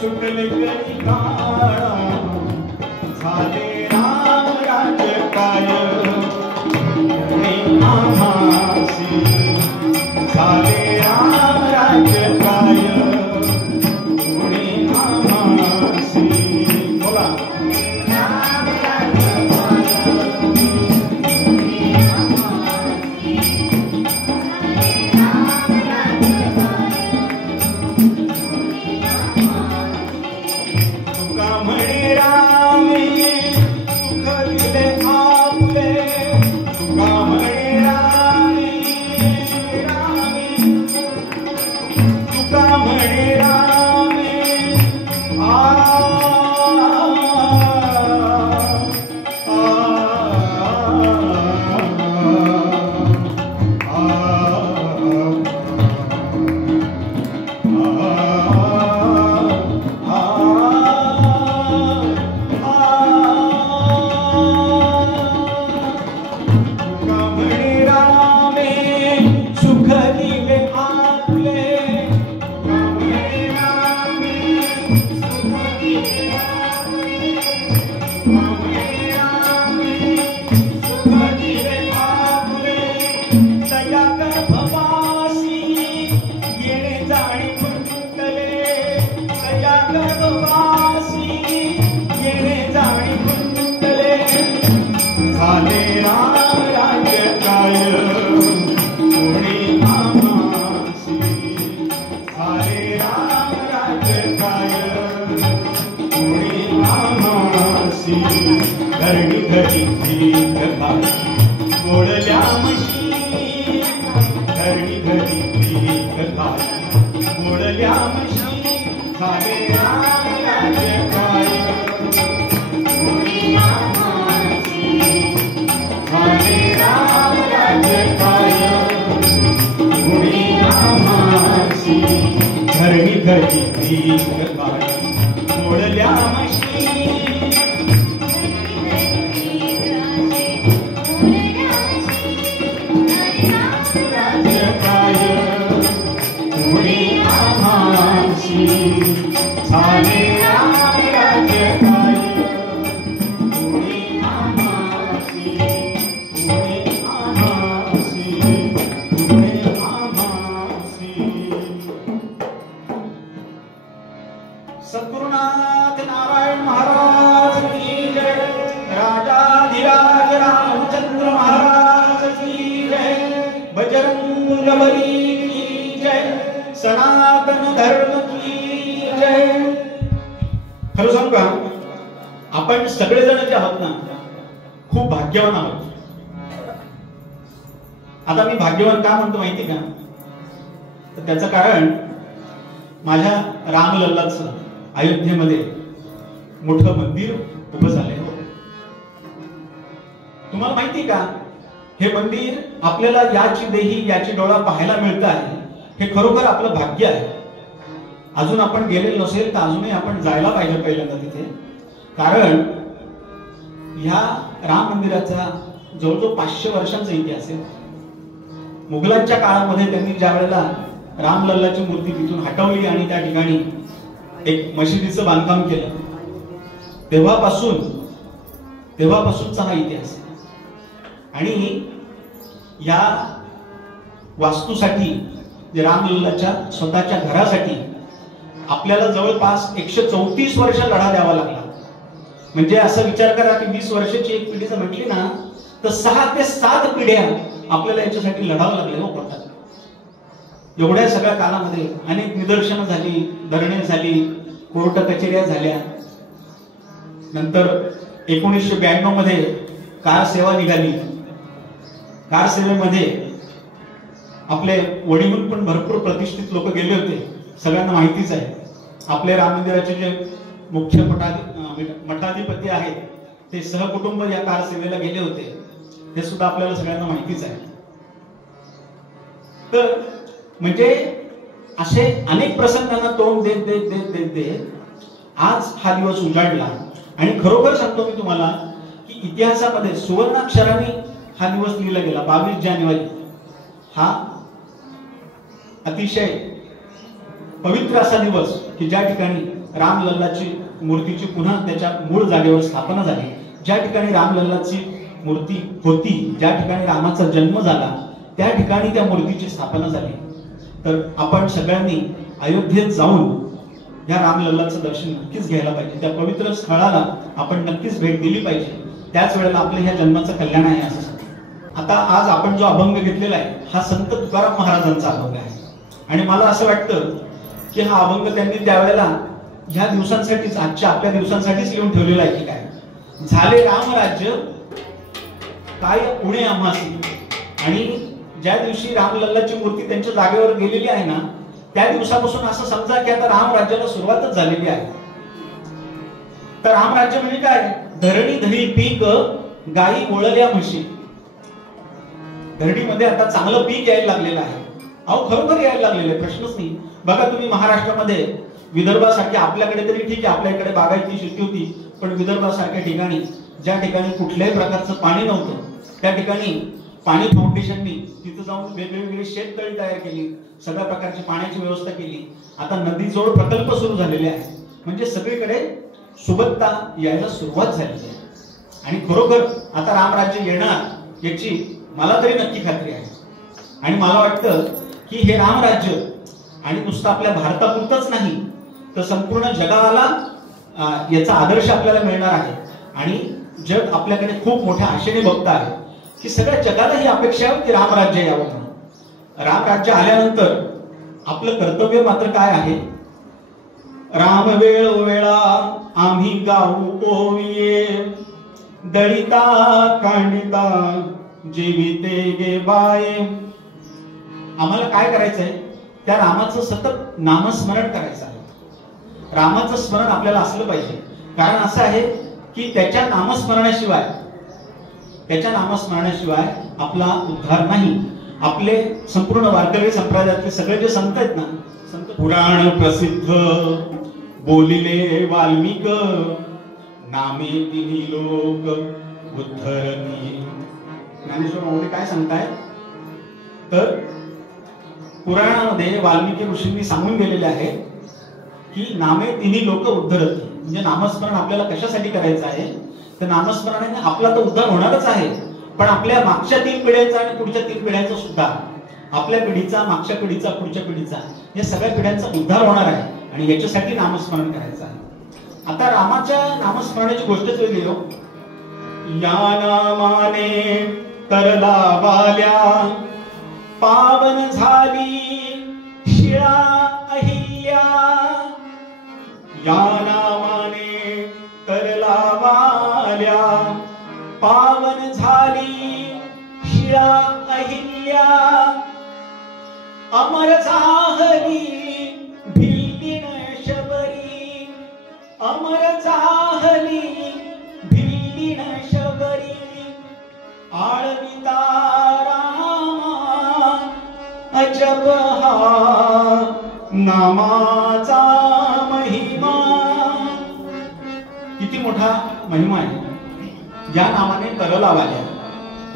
सुटले करी काळा झाले राम राज्य काय कोणी आम्हासी झाले राम राज्य काय कोणी आम्हासी बोला राम राज्य घरी घरी भीक खाई गोडल्या म्हशी घरी घरी भीक खाई गोडल्या म्हशी झाले राम राज्य काय कोणी आम्हासी झाले राम राज्य काय कोणी आम्हासी घरी घरी भीक खाई गोडल्या म्हशी झाले राम राज्य काय कोणी आम्हासी कोणी आम्हासी कोणी आम्हासी सद्गुरुनाथ नारायण महाराज की जय राजाधिराज रामचंद्र महाराज की जय बजरंगबली की जय सनातन धर्म की जय। खरं सांगू का आपण सगळेजण जे आहोत ना खूप भाग्यवान आहोत। आता मी भाग्यवान का म्हणतो माहिती का तर त्याचं कारण माझ्या रामलल्लाचं अयोध्येमध्ये मोठं मंदिर उभं झालंय। तुम्हाला माहिती का हे मंदिर आपल्याला याची देही याची डोळा पाहायला मिळत आहे हे खरोखर आपलं भाग्य आहे। अजून आपण गेलेलो नसेल तर अजूनही आपण जायला पाहिजे पहिल्यांदा तिथे, कारण ह्या राम मंदिराचा जवळजवळ 500 वर्षांचा इतिहास आहे। मुघलांच्या काळामध्ये त्यांनी ज्या वेळेला रामलल्लाची मूर्ती तिथून हटवली आणि त्या ठिकाणी एक मशिदीचं बांधकाम केलं तेव्हापासूनचा हा इतिहास आहे। आणि या वास्तूसाठी जे रामलल्लाच्या स्वतःच्या घरासाठी आपल्याला जवळपास 134 वर्ष लढा द्यावा लागला। म्हणजे असं विचार करा की 20 वर्षाची एक पिढी जर म्हटली ना तर 6 ते 7 पिढ्या आपल्याला याच्यासाठी लढावं लागले हो कोर्टात। एवढ्या सगळ्या काळामध्ये अनेक निदर्शनं झाली, धरणे झाली, कोर्ट कचेऱ्या झाल्या। नंतर 1992 मध्ये कार सेवा निघाली। कार सेवेमध्ये आपले वडीहून पण भरपूर प्रतिष्ठित लोक गेले होते, सगळ्यांना माहितीच आहे। आपले राम मंदिराचे जे मुख्य मठाधिपती आहेत ते सहकुटुंब या कार सेवेला गेले होते, हे सुद्धा आपल्याला सगळ्यांना माहितीच आहे। तर म्हणजे असे अनेक प्रसंगांना तोंड देत देत देत देत देत आज हा दिवस उजाडला। आणि खरोखर सांगतो मी तुम्हाला की इतिहासामध्ये सुवर्णाक्षराने हा दिवस लिहिला गेला। 22 जानेवारी हा अतिशय पवित्र असा दिवस की ज्या ठिकाणी रामलल्लाची मूर्तीची पुन्हा त्याच्या मूळ जागेवर स्थापना झाली. ज्या ठिकाणी रामलल्लाची मूर्ती होती, ज्या ठिकाणी रामाचा जन्म झाला, त्या ठिकाणी त्या मूर्तीची स्थापना झाली. तर आपण सगळ्यांनी अयोध्येत जाऊन या रामलल्लाचं दर्शन नक्कीच घ्यायला पाहिजे. त्या पवित्र स्थळाला आपण नक्कीच भेट दिली पाहिजे. त्याच वेळेला आपल्या ह्या जन्माचं कल्याण आहे असं सांगतो. आता आज आपण जो अभंग घेतलेला आहे हा संत तुकाराम महाराजांचा अभंग आहे. आणि मला असं वाटतं की हा अभंग त्यांनी त्यावेळेला ह्या दिवसांसाठीच, आजच्या आपल्या दिवसांसाठीच लिहून ठेवलेला आहे की काय, झाले रामराज्य काय उणे आम्हासी. आणि ज्या दिवशी रामलल्लाची मूर्ती त्यांच्या जागेवर गेलेली आहे ना, त्या दिवसापासून असं समजा की आता रामराज्याला सुरुवातच झालेली आहे. तर रामराज्य म्हणजे काय, धरणी धरी पीक गायी वळल्या म्हशी. धरणीमध्ये आता चांगलं पीक यायला लागलेलं आहे. अहो खरोखर यायला लागलेलं आहे, प्रश्नच नाही. बघा तुम्ही महाराष्ट्रामध्ये विदर्भासारख्या, आपल्याकडे तरी ठीक आहे आपल्याकडे बागायती शेती होती, पण विदर्भासारख्या ठिकाणी ज्या ठिकाणी कुठल्याही प्रकारचं पाणी नव्हतं त्या ठिकाणी पाणी फाउंडेशननी तिथं जाऊन वेगवेगळी शेततळी तयार केली, सगळ्या प्रकारची पाण्याची व्यवस्था केली. आता नदीजोड प्रकल्प सुरू झालेले आहेत. म्हणजे सगळीकडे सुबत्ता यायला सुरुवात झालेली आहे. आणि खरोखर आता रामराज्य येणार याची मला तरी नक्की खात्री आहे. आणि मला वाटतं की हे रामराज्य आणि नुसतं आपल्या भारतापुरतंच नाही तर संपूर्ण जगाला याचा आदर्श आपल्याला मिळणार आहे. आणि जग आपल्याकडे खूप मोठ्या आशेने बघत आहे की सगळ्या जगाला ही अपेक्षा आहे की रामराज्य यावं. रामराज्य आल्यानंतर आपलं कर्तव्य मात्र काय आहे, राम वेळोवेळा आम्ही गाऊ ओविये, दळिता कांडिता जीविते गे बाये. आम्हाला काय करायचंय, त्या रामाचं सतत नामस्मरण करायचं आहे. रामाचं स्मरण आपल्याला असलं पाहिजे. कारण असं आहे की त्याच्या नामस्मरणाशिवाय आपला उद्धार नाही. आपले संपूर्ण वारकरी संप्रदायातले सगळे जे संत आहेत ना, संत पुराण प्रसिद्ध बोलिले वाल्मिक, नामे तिन्ही लोक उद्धरती. ज्ञानेश्वर माऊली काय सांगताय, तर पुराणामध्ये वाल्मिकी ऋषींनी सांगून गेलेले आहे की नामे तिन्ही लोक उद्धरती. म्हणजे नामस्मरण आपल्याला कशासाठी करायचं आहे, तर नामस्मरणाने आपला तर उद्धार होणारच आहे, पण आपल्या मागच्या 3 पिढ्यांचा आणि पुढच्या 3 पिढ्यांचा सुद्धा, आपल्या पिढीचा, मागच्या पिढीचा, पुढच्या पिढीचा, या सगळ्या पिढ्यांचा उद्धार होणार आहे. आणि याच्यासाठी नामस्मरण करायचं आहे. आता रामाच्या नामस्मरणाची गोष्टच वेगळी हो. या नामाने तरला वाल्या, पावन झाली शिळा अहिल्या. या नामाने तरला वाल्या, पावन झाली शिळा अहिल्या. अमर झाली भिल्लीन शबरी, अमर झाली भिल्लीन शबरी. आळविता रामा अजब हा नामाचा महिमा. किती मोठा महिमा आहे. या नामाने तरला वाल्या,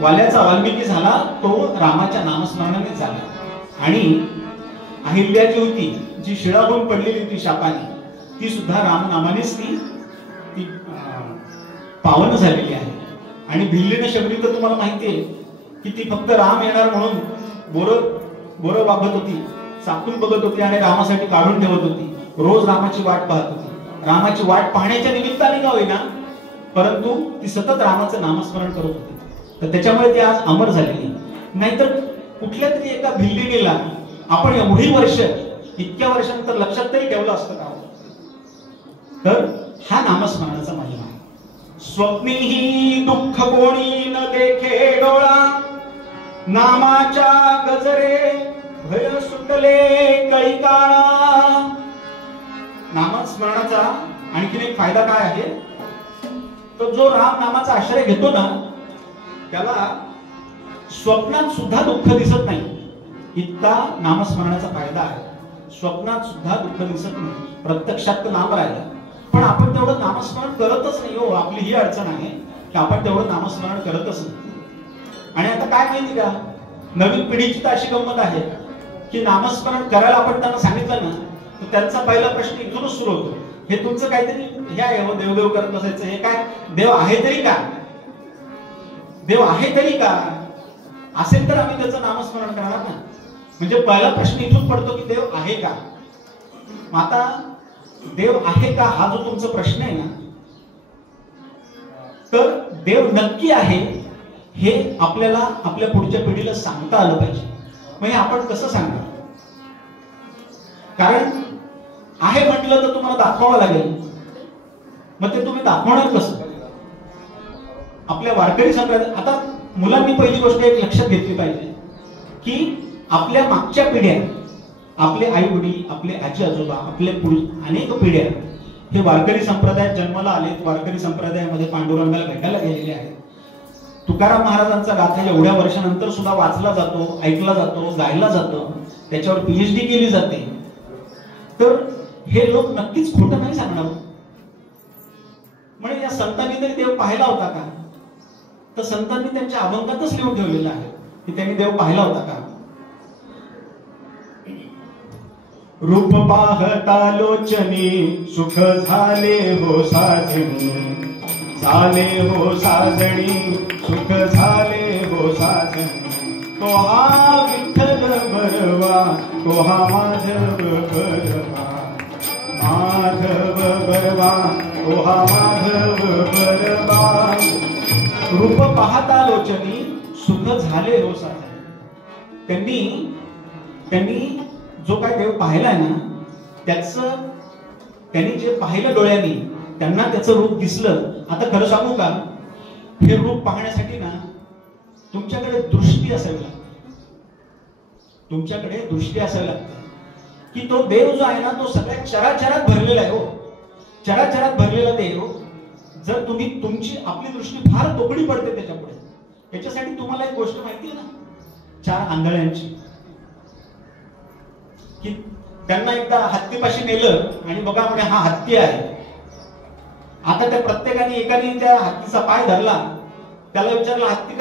वाल्याचा वाल्मिकी झाला तो रामाच्या नामस्मरणाने झाला. आणि अहिल्या जी होती, जी शिळा होऊन पडलेली होती शापाने, ती सुद्धा रामनामानेच ती पावन झालेली आहे. आणि भिल्लीन शबरी तर तुम्हाला माहिती आहे की ती फक्त राम येणार म्हणून बोरं वागत होती, चाकून बघत होती आणि रामासाठी काढून ठेवत होती. रोज रामाची वाट पाहत होती. रामाची वाट पाहण्याच्या निमित्ताने का होईना, परंतु ती सतत रामाचं नामस्मरण करत होती. तर त्याच्यामुळे ती आज अमर झालेली. नाहीतर कुठल्या तरी एका भिल्लीला आपण एवढी वर्ष, इतक्या वर्षानंतर लक्षात तरी ठेवलं असतं का. तर हा नामस्मरणाचा महिमा आहे. स्वप्नीही दुःख कोणी न देखे डोळा, नामाच्या गजरे भय सुटले कळी काळा. नामस्मरणाचा आणखीन एक फायदा काय आहे, तो जो राम नामाचा आश्रय घेतो ना त्याला स्वप्नात सुद्धा दुःख दिसत नाही, इतका नामस्मरणाचा फायदा आहे. स्वप्नात सुद्धा दुःख दिसत नाही, प्रत्यक्षात तर नाम राहिलं. पण आपण तेवढं नामस्मरण करतच नाही हो. आपली ही अडचण आहे की आपण तेवढं नामस्मरण करतच नाही. आणि आता काय माहिती का, नवीन पिढीची तर अशी गंमत आहे की नामस्मरण करायला आपण त्यांना सांगितलं ना तर त्यांचा पहिला प्रश्न इथूनच सुरू होतो, हे तुमचं काहीतरी हे आहे हो, देवदेव करत बसायचं, हे काय देव आहे तरी का? देव आहे तरी का? असेल तर आम्ही त्याचं नामस्मरण करणार ना. म्हणजे पहिला प्रश्न इथून पडतो की देव आहे का? आता देव आहे का हा जो तुमचा प्रश्न आहे ना, तर देव नक्की आहे हे आपल्याला आपल्या पुढच्या पिढीला सांगता आलं पाहिजे. म्हणजे आपण कसं सांगणार? कारण आहे म्हटलं तर तुम्हाला दाखवावं लागेल. मग ते तुम्ही दाखवणार कसं? आपल्या वारकरी संप्रदाय, आता मुलांनी पहिली गोष्ट एक लक्षात घेतली पाहिजे की आपल्या मागच्या पिढ्या, आपले आई वडील, आपले आजी आजोबा, आपले अनेक पिढ्या हे वारकरी संप्रदायात जन्माला आलेत, वारकरी संप्रदायामध्ये पांडुरंगाला भेटायला गेलेले आहेत. तुकाराम महाराजांचा गाथा एवढ्या वर्षानंतर सुद्धा वाचला जातो, ऐकला जातो, गायला जातो, त्याच्यावर PhD केली जाते. तर हे लोक नक्कीच खोटं नाही सांगणार. म्हणजे या संतांनी तरी देव पाहिला होता का? तर संतांनी त्यांच्या अभंगातच लिहून ठेवलेलं आहे की त्यांनी देव पाहिला होता का? रूप पाहता लोचनी सुख झाले हो साजणी, झाले हो साजणी, सुख झाले हो साजणी. तो हा विठ्ठल बरवा, तो हा माधव बरवा, माधव बरवा, तो हा माधव बरवा. रूप पाहता लोचनी सुख झाले हो साजणी. त्यांनी जो काय देव पाहिलाय ना, त्यांनी जे पाहिलं डोळ्यांनी, त्यांना त्याचं रूप दिसलं. आता खरं सांगू का, हे रूप पाहण्यासाठी ना तुमच्याकडे दृष्टी असावी लागते. तुमच्याकडे दृष्टी असावी लागते की तो देव जो आहे ना, तो सगळ्या चराचरात भरलेला आहे हो. चराचरात भरलेला देव, जर तुमची आपली दृष्टी फार तोकडी पडते त्याच्या पुढे. याच्यासाठी तुम्हाला एक गोष्ट माहिती आहे ना, 4 आंधळ्यांची, की त्यांना एकदा हत्तीपाशी नेलं आणि बघा म्हणे हा हत्ती आहे. आता त्या प्रत्येकाने एकाने त्या हत्तीचा पाय धरला, त्याला विचारलं हत्ती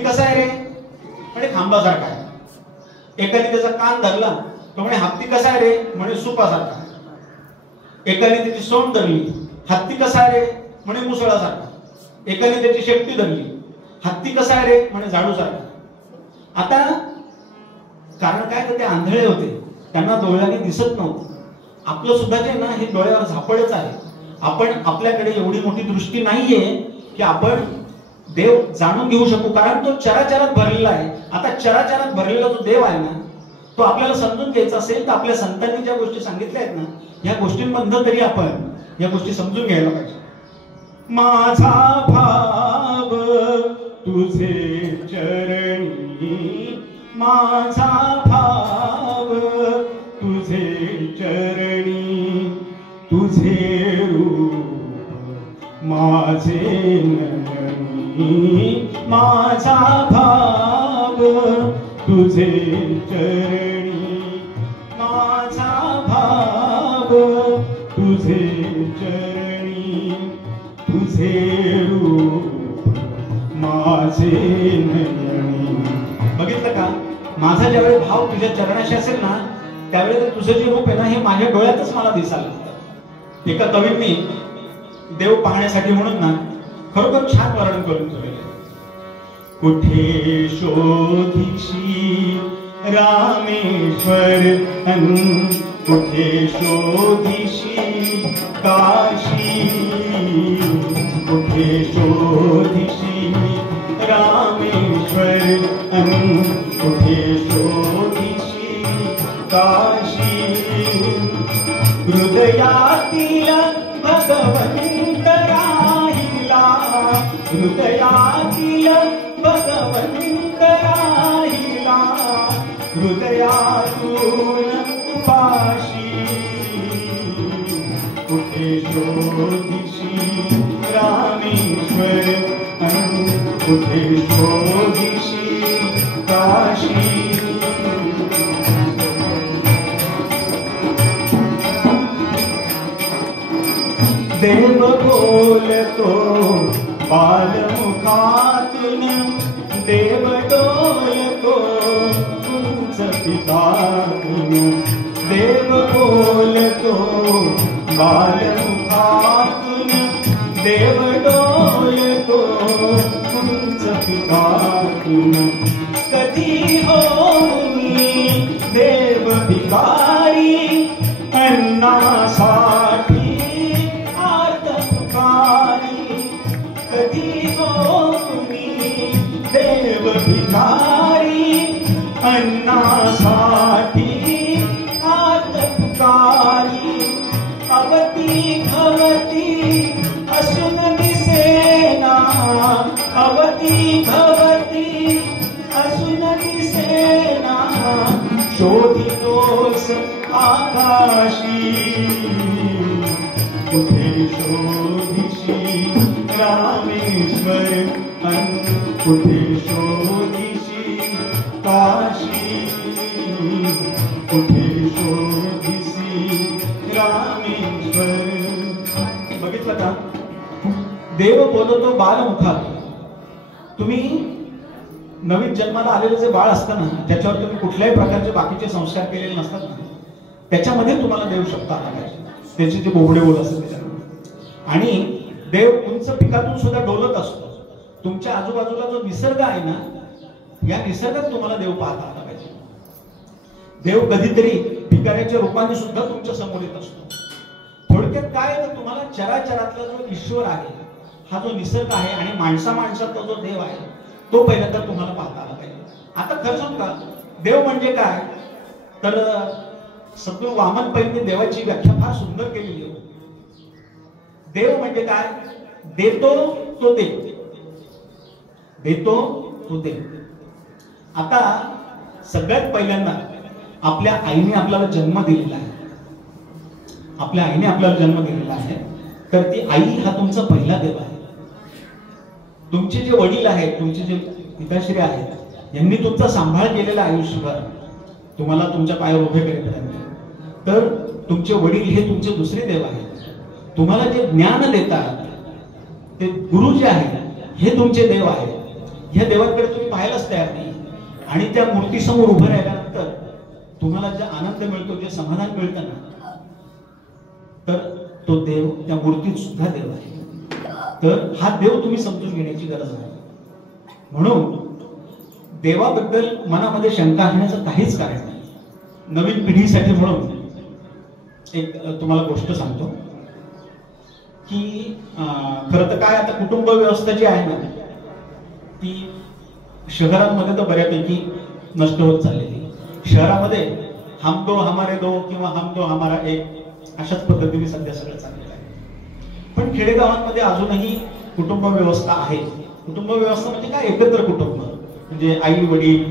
कसा आहे रे? म्हणे खांबासारखा आहे. एकाने त्याचा कान धरला, तो म्हणे हत्ती कसा आहे रे? म्हणे सुपासारखा. एकाने त्याची सोंड धरली, हत्ती कसा आहे रे? म्हणे मुसळासारखा. एकाने त्याची शेपटी धरली, हत्ती कसा आहे रे? म्हणे झाडूसारखा. आता कारण काय, तर ते आंधळे होते, त्यांना डोळ्याने दिसत नव्हतं. आपलं सुद्धा जे ना हे डोळ्यावर झापडच आहे. आपल्याकडे एवढी मोठी दृष्टी नाहीये की आपण देव जाणून घेऊ शकू, कारण तो चराचरात भरलेला आहे. आता चराचरात भरलेला जो देव आहे ना, तो आपल्याला समजून घ्यायचा असेल तर आपल्या संतांनी ज्या गोष्टी सांगितल्या आहेत ना, या गोष्टींमधनं तरी आपण या गोष्टी समजून घ्यायला पाहिजे. माझा भाव तुझे चरणी, माझा भाव तुझे चरणी, तुझे रूप माझे नयनी. माझा भाव तुझे चरणी, माझा भाव तुझे चरणी, तुझे रूप माझे नयनी. बघितलं का, माझा ज्यावेळी भाव तुझ्या चरणाशी असेल ना, त्यावेळी तुझं जे रूप आहे ना, हे माझ्या डोळ्यातच मला दिसायला लागतं. एका कवींनी देव पाहण्यासाठी म्हणून ना खरोखर छान वर्णन करून ठेवलेलं. कुठे शोधिशी रामेश्वर कुठे शोधिशी काशी, कुठे शोधिशी रामेश्वर कुठे शोधिशी काशी. हृदयातील भगवंत राहिला, हृदयातील भगवंत राहिला, हृदयातून उपाशी. कुठे शोधिशी रामेश्वर कुठे शोधिशी काशी. देव बोलतो बालमुखातून, देव डोलतो उंच पितातून, देव बोलतो बालमुखातून, देव डोलतो उंच पिकातून. कधी होई देव भिकारी, अन्नासाठी आर्त पुकारी. कधी होई देव भिकारी, अन्नासाठी आर्त पुकारी. अवती भवती असून दिसेना, अवती भवती असून दिसेना. शोधितोस आकाशी, कुठे शोधिशी रामेश्वर अन, कुठे शोधिशी काशी, कुठे शोधिशी रामेश्वर. बघितलं का? देव बोलतो बालमुखात. तुम्ही नवीन जन्माला आलेलं जे बाळ असतं ना, त्याच्यावर तुम्ही कुठल्याही प्रकारचे बाकीचे संस्कार केलेले नसतात ना, त्याच्यामध्ये तुम्हाला देव शब्द आला पाहिजे, त्याचे जे बोबडे बोल असतात त्याच्यामध्ये. आणि देव उंच पिकातून सुद्धा डोलत असतो. तुमच्या आजूबाजूला जो निसर्ग आहे ना, या निसर्गात तुम्हाला देव पाहता आला पाहिजे. देव कधीतरी भिकाऱ्याच्या रूपाने सुद्धा तुमच्या समोर येत असतो. थोडक्यात काय, तर तुम्हाला चराचरातला जो ईश्वर आहे, हा जो निसर्ग आहे आणि माणसाचा जो देव आहे, तो पहिल्यांदा तुम्हाला पाहता आला पाहिजे. आता खरं सांगू का, देव म्हणजे काय, तर सद्गुरू वामन पैंनी देवाची व्याख्या फार सुंदर केलेली आहे. देव म्हणजे काय, देतो तो देव, देतो तो देव. आता सगळ्यात पहिल्यांदा आपल्या आईने आपल्याला जन्म दिलेला आहे, आपल्या आईने आपल्याला जन्म दिलेला आहे, तर ती आई हा तुमचा पहिला देव आहे. तुमचे जे वडील आहेत, तुमचे जे पिताश्री आहेत, यांनी तुमचा सांभाळ केलेला आयुष्यभर, तुम्हाला तुमच्या पायावर उभे करेपर्यंत, तर तुमचे वडील हे तुमचे दुसरे देव आहेत. तुम्हाला जे ज्ञान देतात ते गुरु जे आहेत, हे तुमचे देव आहेत. ह्या देवांकडे तुम्ही पाहायलाच तयार नाही. आणि त्या मूर्तीसमोर उभं राहिल्यानंतर तुम्हाला जे आनंद मिळतो, जे समाधान मिळतं ना, तर तो देव त्या मूर्तीत सुद्धा देव आहे. तर हा देव तुम्ही समजून घेण्याची गरज आहे. म्हणून देवाबद्दल मनामध्ये शंका घेण्याचं काहीच कारण नाही. नवीन पिढीसाठी म्हणून एक तुम्हाला गोष्ट सांगतो की खरं तर काय, आता कुटुंब व्यवस्था जी आहे ना, ती शहरांमध्ये तर बऱ्यापैकी नष्ट होत चाललेली. शहरामध्ये हम दो हमारे दो किंवा हम दो हमारा एक, अशाच पद्धतीने सध्या सगळं चाललेलं आहे. पण खेडेगावांमध्ये अजूनही कुटुंब व्यवस्था आहे. कुटुंब व्यवस्था म्हणजे काय, एकत्र कुटुंब, म्हणजे आई वडील,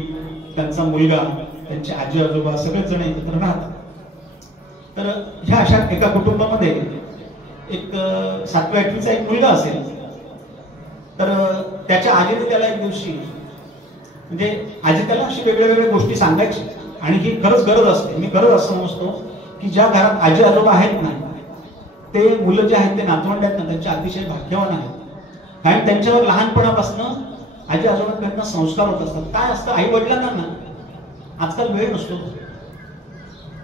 त्यांचा मुलगा, त्यांचे आजी आजोबा, सगळेच जण एकत्र राहतात. तर ह्या अशा एका कुटुंबामध्ये एक 7वी 8वीचा एक मुलगा असेल, तर त्याच्या आजीने त्याला एक दिवशी, म्हणजे आजी त्याला अशी वेगळ्या वेगळ्या गोष्टी सांगायची. आणि ही खरंच गरज असते. मी गरज असं समजतो की ज्या घरात आजी आजोबा आहेत ना, ते मुलं जे आहेत, ते नातवंड आहेत ना, त्यांचे अतिशय भाग्यवान आहेत. कारण त्यांच्यावर लहानपणापासून आजी आजोबांकडनं संस्कार होत असतात. काय असतं, आई वडिलांना ना आजकाल वेळ नसतो.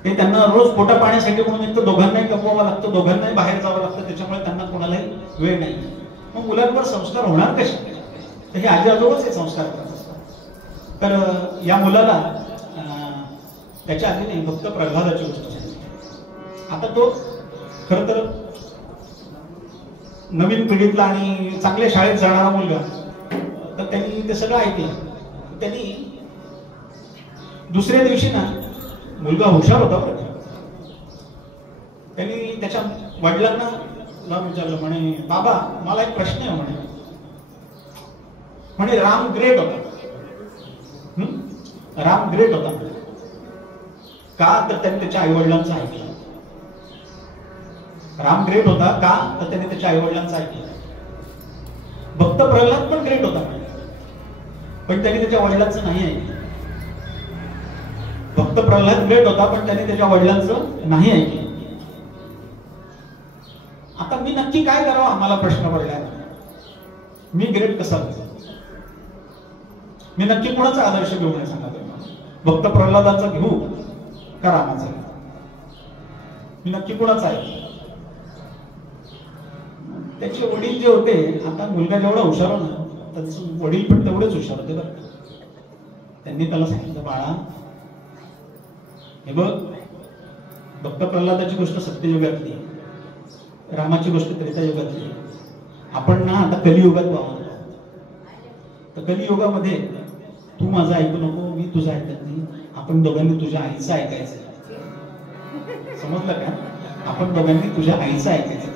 ते त्यांना रोज पोटा पाण्यासाठी म्हणून एक तर दोघांनाही कमवावं लागतं, दोघांनाही बाहेर जावं लागतं, त्याच्यामुळे त्यांना कोणालाही वेळ नाही. मग मुलांवर संस्कार होणार कसे, तर हे आजी आजोबाच हे संस्कार करत असतात. तर या मुलाला त्याच्या आजीने फक्त प्रल्हादाची गोष्ट सांगितली. आता तो खर तर नवीन पिढीतला आणि चांगल्या शाळेत जाणारा मुलगा, तर त्यांनी ते सगळं ऐकलं. त्यांनी दुसऱ्या दिवशी ना, मुलगा हुशार होता बरं, त्यांनी त्याच्या वडिलांना विचारलं, म्हणे बाबा मला एक प्रश्न आहे, म्हणे राम ग्रेट होता. राम ग्रेट होता का, तर त्यांनी त्याच्या आई वडिलांचं ऐकलं. राम ग्रेट होता का, तर त्यांनी त्याच्या आई वडिलांचं ऐकलं. भक्त प्रल्हाद पण ग्रेट होता, पण त्यांनी त्याच्या वडिलांचं नाही ऐकलं. भक्त प्रल्हाद ग्रेट होता, पण त्यांनी त्याच्या वडिलांचं नाही ऐकलं. आता मी नक्की काय करावं, आम्हाला प्रश्न पडला. मी ग्रेट कसा, मी नक्की कोणाचा आदर्श घेऊ नये सांगा. भक्त प्रल्हादाचा घेऊ का रामाचा? मी नक्की कोणाचा आहे. त्याचे वडील जे होते, आता मुलगा जेवढा हुशार होता त्याचे वडील पण तेवढेच हुशार होते बरं. त्यांनी त्याला सांगितलं, बाळा हे बघ, भक्त प्रल्हादाची गोष्ट सत्ययुगातली, रामाची गोष्ट त्रेतायुगातली, आपण ना आता कलियुगात पाहतो. तर कलियुगामध्ये तू माझं ऐकू नको, मी तुझं ऐकत नाही, आपण दोघांनी तुझ्या आईचं ऐकायचं. समजलं का? आपण दोघांनी तुझ्या आईचं ऐकायचं.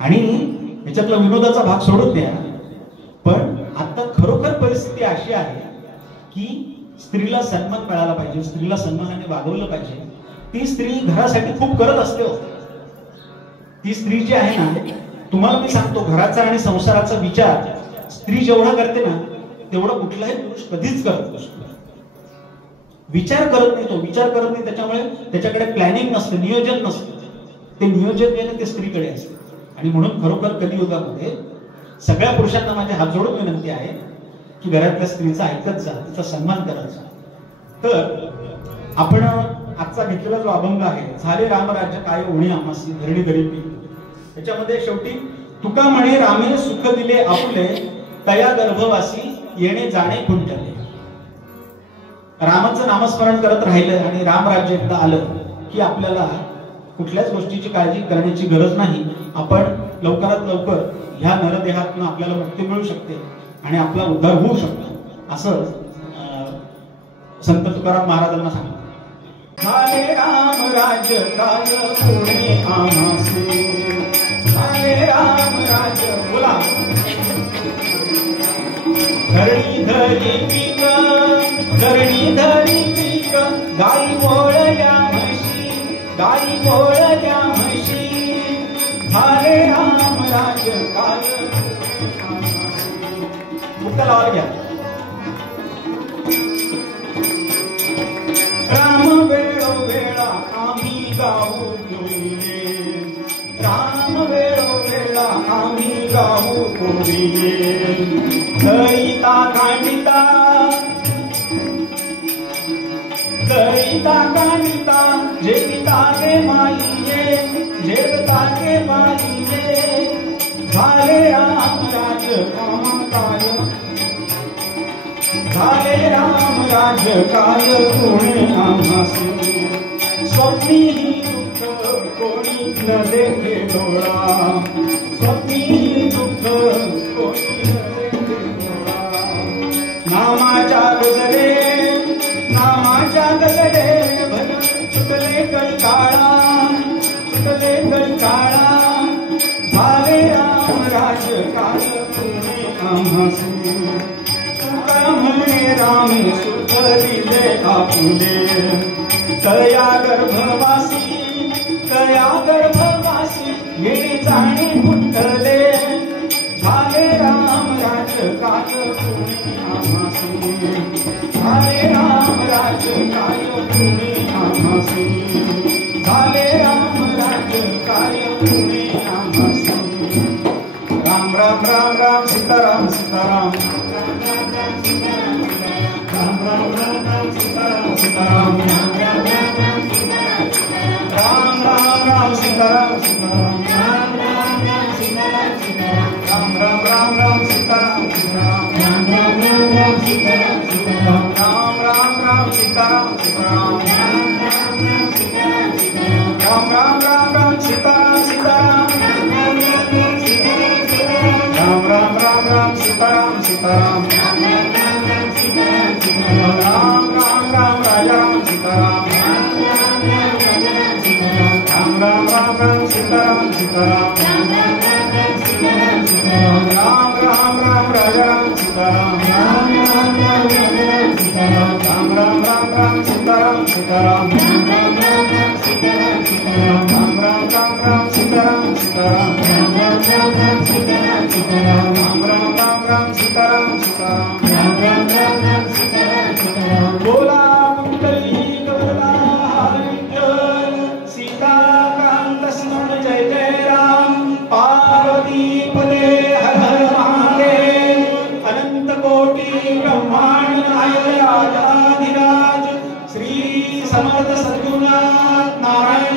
आणि याच्यातला विनोदाचा भाग सोडून द्या, पण आता खरोखर परिस्थिती अशी आहे की स्त्रीला सन्मान मिळाला पाहिजे, स्त्रीला सन्मानाने वागवलं पाहिजे. ती स्त्री घरासाठी खूप करत असते. ती स्त्री जी आहे ना, तुम्हाला मी सांगतो, घराचा आणि संसाराचा विचार स्त्री जेवढा करते ना तेवढा कुठलाही पुरुष कधीच करत नसतो. विचार करत नाही, तो विचार करत नाही, त्याच्यामुळे त्याच्याकडे प्लॅनिंग नसतं, नियोजन नसतं. ते नियोजन जे ते स्त्रीकडे असते. आणि म्हणून खरोखर कलियुगामध्ये सगळ्या पुरुषांना माझे हात जोडून विनंती आहे की घरातल्या स्त्रीचा ऐकत जा, तिचा सन्मान करत जा. तर आपण आजचा घेतलेला जो अभंग आहे, झाले रामराज्य काय उणी आम्हासी धरणी गरीबी, त्याच्यामध्ये शेवटी तुका म्हणे रामे सुख दिले आपुले, तया गर्भवासी येणे जाणे खुंटले. रामाचं नामस्मरण करत राहिलं आणि रामराज्य एकदा आलं की आपल्याला कुठल्याच गोष्टीची काळजी करण्याची गरज नाही. आपण लवकरात लवकर ह्या नरदेहातून आपल्याला मुक्ती मिळू शकते आणि आपला उद्धार होऊ शकतो, असं संत तुकाराम महाराजांना सांगितलं. झाले राम राज्य काय पुणे आम्हासी, झाले राम राज्य, बोला. धरणी धरी पीक, धरणी धरी पीक, गाई मोळल्या म्हशी, गाई मोळल्या म्हशी, झाले राम राज्य काय. मुक्ता लावायला घ्या. राम वेळो वेळा आम्ही गाऊ कोणीये, राम वेळो वेळा आम्ही गाऊ कोणीये, करिता कांडिता, करिता कांडिता, जेविता के माईये, जेवता के माईये, झाले राम राज्य कामकाय, झाले राम राज्य काय पुणे आम्हासी. स्वप्नी दुःख कोणी न देखे डोळा, स्वप्नी दुःख कोणी न देखे डोळा. नामाच्या गजरे, नामाच्या गजरे भर सुटले कंटाळा, सुटले कंटाळा, झाले राम राज्य काय पुणे आम्हासी. म्हणे रामे सुख दिले आपुले, तया गर्भवासी, तया गर्भवासी, येणे जाणे कुंठले, झाले राम राज्य काय पुणे आम्हासी, झाले राम राज्य काय पुणे आम्हासी, झाले राम राज्य काय पुणे आम्हासी. राम राम राम राम सीताराम सीताराम, राम राम राम राम सीताराम सीताराम, राम राम राम सीताराम सीताराम, राम राम राम राम सीताराम सीताराम, राम राम राम राम सीताराम सीताराम, राम राम राम सीताराम सीताराम, राम राम राम राम सीताराम सीताराम, राम राम राम राम सीताराम सीताराम, राम राम राम राजा राम सीताराम, राम राम राम राम सीताराम सीताराम, राम राम राम राजा राम सीताराम, राम राम राम राम सीताराम सीताराम, राम राम राम राम सीताराम सीताराम, राम राम राम राम सीताराम सीताराम, राम राम राम राम सीताराम सीताराम. बोला कुंडली गवला विठ्ठल, सीताकांत स्मरण जय जय राम. पार्वती पदे हर हर महादेव, अनंत कोटी ब्रह्मांड नायक राजाधिराज श्री समर्थ सद्गुरुनाथ नारायण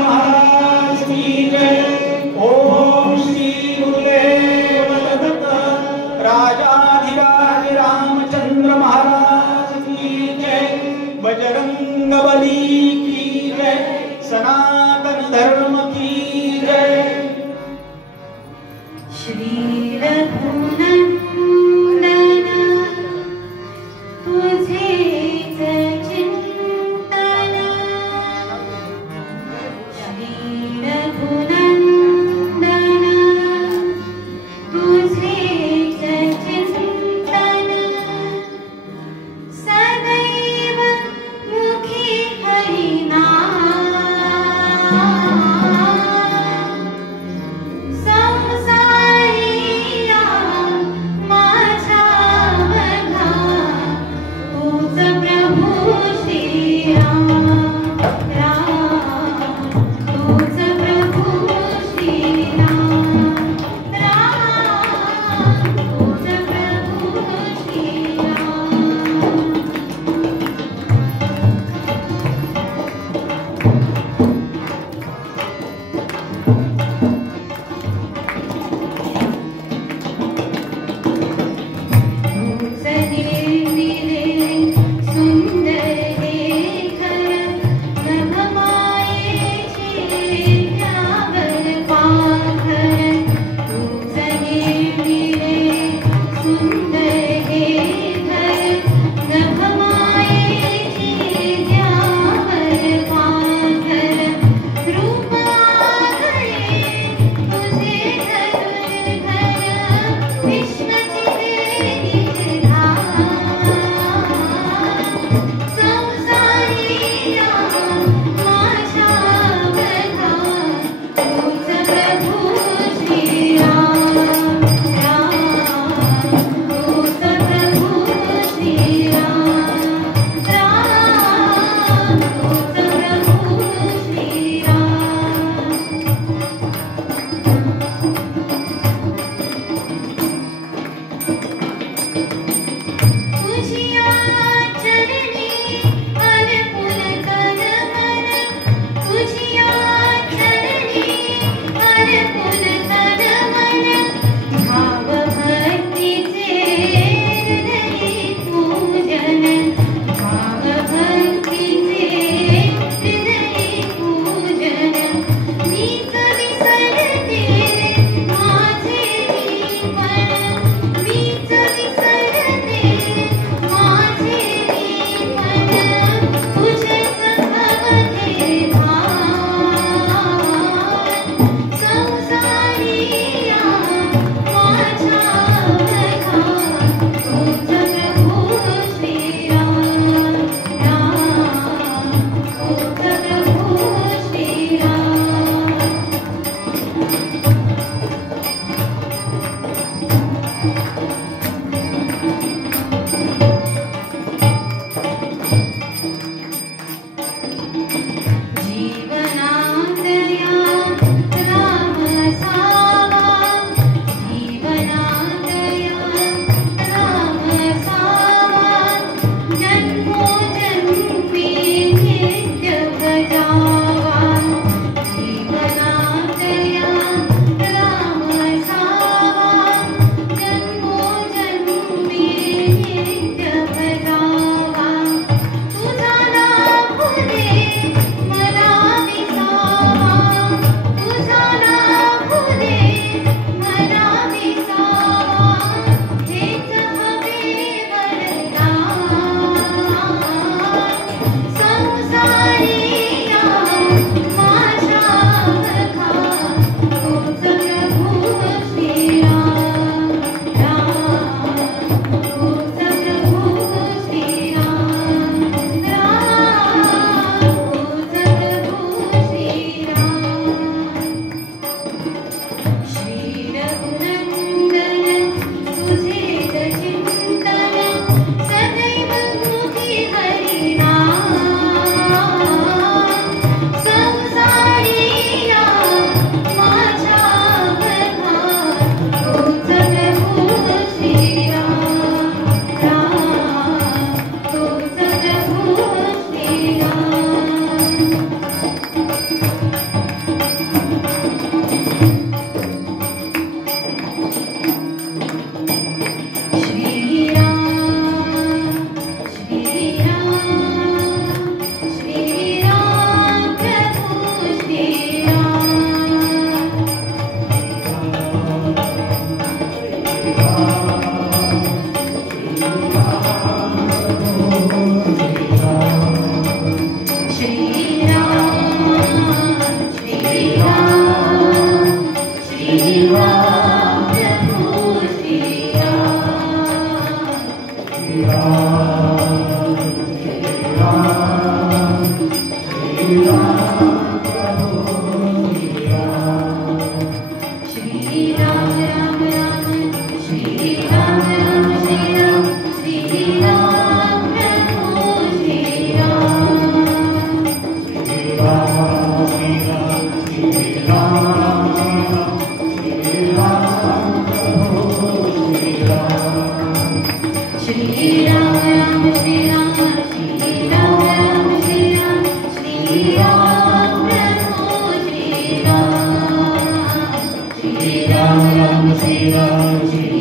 श्रीराम